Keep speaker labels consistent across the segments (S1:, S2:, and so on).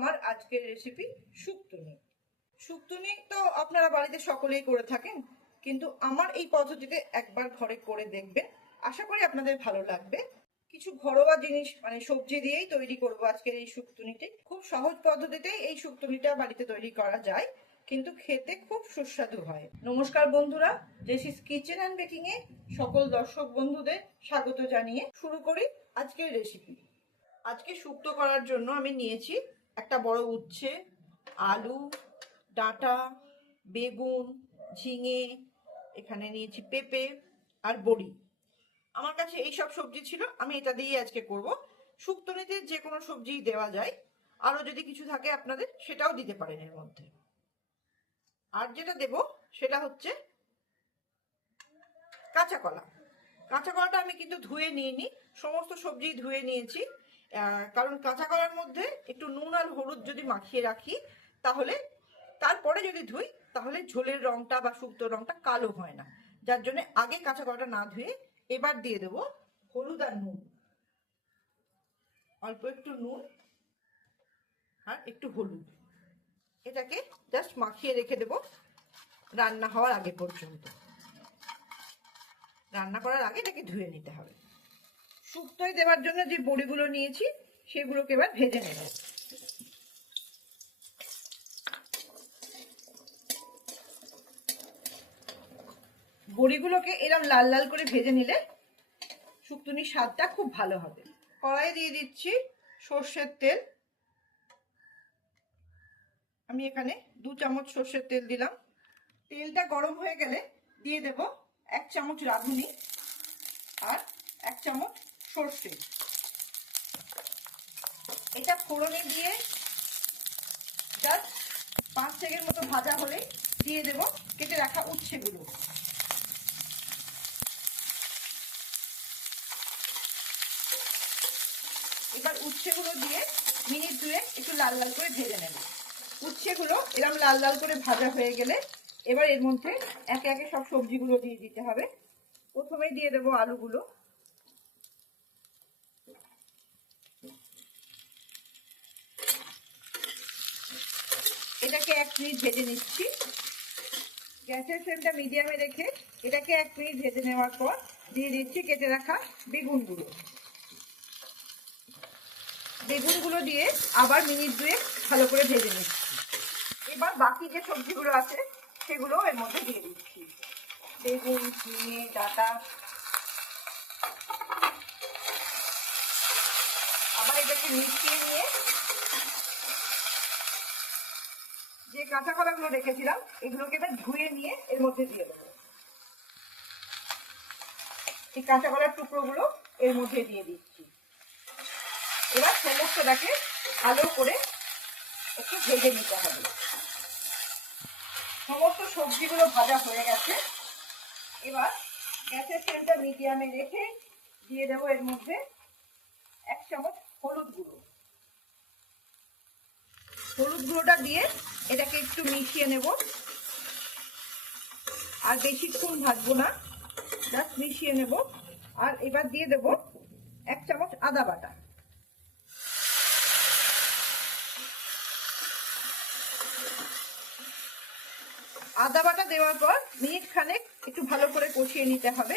S1: আমার আজকের রেসিপি শুক্তুনি শুক্তুনি তো আপনারা বাড়িতে সকলেই করে থাকেন, কিন্তু আমার এই পদ্ধতিতে একবার ঘরে করে দেখবেন। আশা করি আপনাদের ভালো লাগবে। কিছু ঘরোয়া জিনিস মানে সবজি দিয়েই তৈরি করব আজকের এই শুক্তুনিটি খুব সহজ পদ্ধতিতেই এই শুক্তুনিটা বাড়িতে তৈরি করা যায়, কিন্তু খেতে খুব সুস্বাদু হয়। নমস্কার বন্ধুরা জেসিস কিচেন অ্যান্ড বেকিং এ সকল দর্শক বন্ধুদের স্বাগত জানিয়ে শুরু করি আজকের রেসিপি আজকে শুক্তো করার জন্য আমি নিয়েছি একটা বড় উচ্ছে, আলু, ডাঁটা, বেগুন, ঝিঙে, এখানে নিয়েছি পেঁপে আর বড়ি। আমার কাছে এই সব সবজি ছিল, আমি এটা দিয়েই আজকে করব। শুক্তনিতে যে কোনো সবজি দেওয়া যায়, আরও যদি কিছু থাকে আপনাদের, সেটাও দিতে পারেন এর মধ্যে। আর যেটা দেব, সেটা হচ্ছে কাঁচা কলা কাঁচা কলাটা আমি কিন্তু ধুয়ে নিইনি, সমস্ত সবজি ধুয়ে নিয়েছি কারণ কাঁচা কলার মধ্যে নুন আর হলুদ যদি মাখিয়ে রাখি, তাহলে তারপরে যদি ধুই, তাহলে ঝোলের রংটা বা শুক্তোর রংটা কালো হয় না। যার জন্য আগে কাঁচা কলাটা না ধুয়ে এবার দিয়ে দেব হলুদ আর নুন। অল্প একটু নুন আর একটু হলুদ। এটাকে জাস্ট মাখিয়ে রেখে দেব রান্না হওয়ার আগে পর্যন্ত। রান্না করার আগে এটাকে ধুয়ে নিতে হবে। শুক্তোয় দেওয়ার জন্য যে বড়িগুলো নিয়েছি, সেগুলোকে এবার ভেজে নেব। বড়িগুলোকে এরম লাল লাল করে ভেজে নিলে শুক্তুনির স্বাদটা খুব ভালো হবে। কড়াইয়ে দিয়ে দিচ্ছি সর্ষের তেল। আমি এখানে দু চামচ সর্ষের তেল দিলাম। তেলটা গরম হয়ে গেলে দিয়ে দেব এক চামচ রাঁধুনি আর এক চামচ সর্ষে। এটা ফোড়নে দিয়ে জাস্ট পাঁচ সেকেন্ড মতো ভাজা হলে দিয়ে দেব, কেটে রাখা উচ্ছেগুলো। এবার উচ্ছেগুলো দিয়ে মিনিট দুয়ে একটু লাল লাল করে ভেজে নেব। উচ্ছেগুলো এরকম লাল লাল করে ভাজা হয়ে গেলে এবার এর মধ্যে একে একে সব সবজিগুলো দিয়ে দিতে হবে। প্রথমেই দিয়ে দেবো আলুগুলো। এটাকে এক মিনিট ভেজে নিচ্ছি। গ্যাসের ফ্লেমটা মিডিয়ামে রেখে এটাকে এক মিনিট ভেজে নেওয়ার পর দিয়ে দিচ্ছি কেটে রাখা বেগুনগুলো। বেগুনগুলো দিয়ে আবার মিনিট দুয়ে ভালো করে ভেজে নিচ্ছি। এবার বাকি যে সবজিগুলো আছে সেগুলো এর মধ্যে দিয়ে দিচ্ছি। বেগুন ঝিঙে ডাটা। আবার এটাকে মিশিয়ে নিয়ে যে কাঁচা কলাগুলো রেখেছিলাম, এগুলোকে এবার ধুয়ে নিয়ে এর মধ্যে দিয়ে দেবো। এই কাঁচা কলার টুকরোগুলো এর মধ্যে দিয়ে দিচ্ছি। এবার সমস্তটাকে ভালো করে একটু ভেজে নিতে হবে। সমস্ত সবজিগুলো ভাজা হয়ে গেছে। এবার গ্যাসের ফ্লেমটা মিডিয়ামে রেখে দিয়ে দেবো এর মধ্যে এক চামচ হলুদ গুঁড়ো। হলুদ গুঁড়োটা দিয়ে এটাকে একটু মিশিয়ে নেব। আর বেশিক্ষণ ভাজবো না জাস্ট মিশিয়ে নেব। আর এবার দিয়ে দেব এক চামচ আদা বাটা। আদা বাটা দেওয়ার পর মিনিট খানেক একটু ভালো করে কষিয়ে নিতে হবে।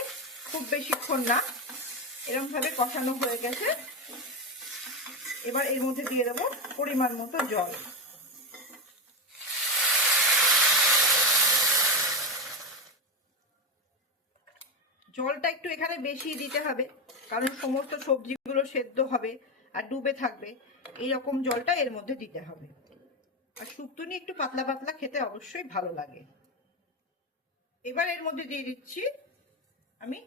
S1: খুব বেশিক্ষণ না। এরকম ভাবে কষানো হয়ে গেছে। এবার এর মধ্যে দিয়ে দেবো পরিমাণ মতো জল। জলটা একটু এখানে বেশি দিতে হবে, কারণ সমস্ত সবজিগুলো সেদ্ধ হবে আর ডুবে থাকবে। এই রকম জলটা এর মধ্যে দিতে হবে। আর শুক্তুনি একটু পাতলা পাতলা খেতে অবশ্যই ভালো লাগে। এবার এর মধ্যে দিয়ে দিচ্ছি আমি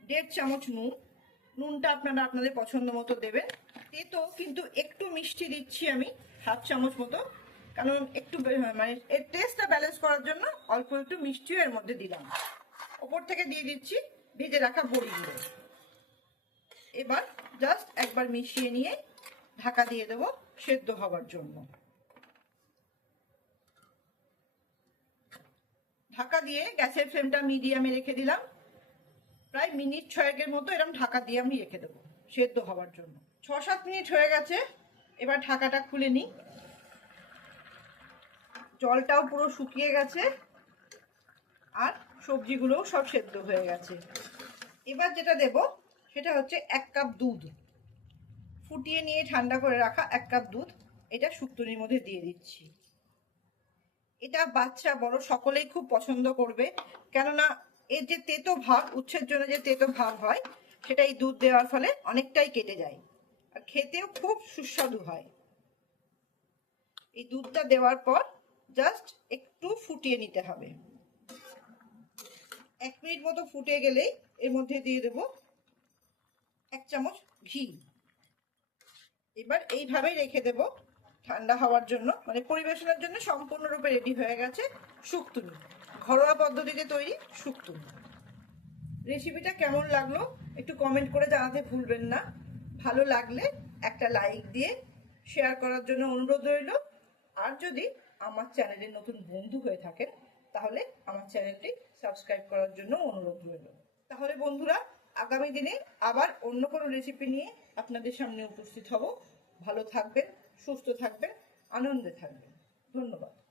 S1: দেড় চামচ নুন। নুনটা আপনারা আপনাদের পছন্দ মতো দেবেন। তেতো কিন্তু একটু মিষ্টি দিচ্ছি আমি হাফ চামচ মতো। কারণ একটু মানে এর টেস্টটা ব্যালেন্স করার জন্য অল্প একটু মিষ্টিও এর মধ্যে দিলাম। ওপর থেকে দিয়ে দিচ্ছি ভেজে রাখা বড়িগুলো। এবার জাস্ট একবার মিশিয়ে নিয়ে ঢাকা দিয়ে দেবো সেদ্ধ হওয়ার জন্য। ঢাকা দিয়ে গ্যাসের ফ্লেমটা মিডিয়ামে রেখে দিলাম। প্রায় মিনিট ছয়েকের মতো এরকম ঢাকা দিয়ে আমি রেখে দেবো সেদ্ধ হওয়ার জন্য। ছ সাত মিনিট হয়ে গেছে, এবার ঢাকাটা খুলে নিই। জলটাও পুরো শুকিয়ে গেছে আর সবজিগুলোও সব সেদ্ধ হয়ে গেছে। এবার যেটা দেব সেটা হচ্ছে এক কাপ দুধ। ফুটিয়ে নিয়ে ঠান্ডা করে রাখা এক কাপ দুধ। এটা শুক্তনির মধ্যে দিয়ে দিচ্ছি। এটা বাচ্চা, বড় সকলেই খুব পছন্দ করবে। কেননা এর যে তেতো ভাব, উচ্ছের জন্য যে তেতো ভাব হয়, সেটা এই দুধ দেওয়ার ফলে অনেকটাই কেটে যায়। আর খেতেও খুব সুস্বাদু হয়। এই দুধটা দেওয়ার পর জাস্ট একটু ফুটিয়ে নিতে হবে। এক মিনিট মতো ফুটে গেলেই এর মধ্যে দিয়ে দেব এক চামচ ঘি। এবার এইভাবেই রেখে দেব। ঠান্ডা হওয়ার জন্য মানে পরিবেশনের জন্য সম্পূর্ণরূপে রেডি হয়ে গেছে শুক্তুনি। ঘরোয়া পদ্ধতিতে তৈরি শুক্তুনি। রেসিপিটা কেমন লাগল একটু কমেন্ট করে জানাতে ভুলবেন না। ভালো লাগলে একটা লাইক দিয়ে শেয়ার করার জন্য অনুরোধ রইল। আর যদি আমার চ্যানেলের নতুন বন্ধু হয়ে থাকেন, তাহলে আমার চ্যানেলটি সাবস্ক্রাইব করার জন্য অনুরোধ রইল। তাহলে বন্ধুরা, আগামী দিনে আবার অন্য কোনো রেসিপি নিয়ে আপনাদের সামনে উপস্থিত হব। ভালো থাকবেন সুস্থ থাকবেন আনন্দে থাকবেন। ধন্যবাদ।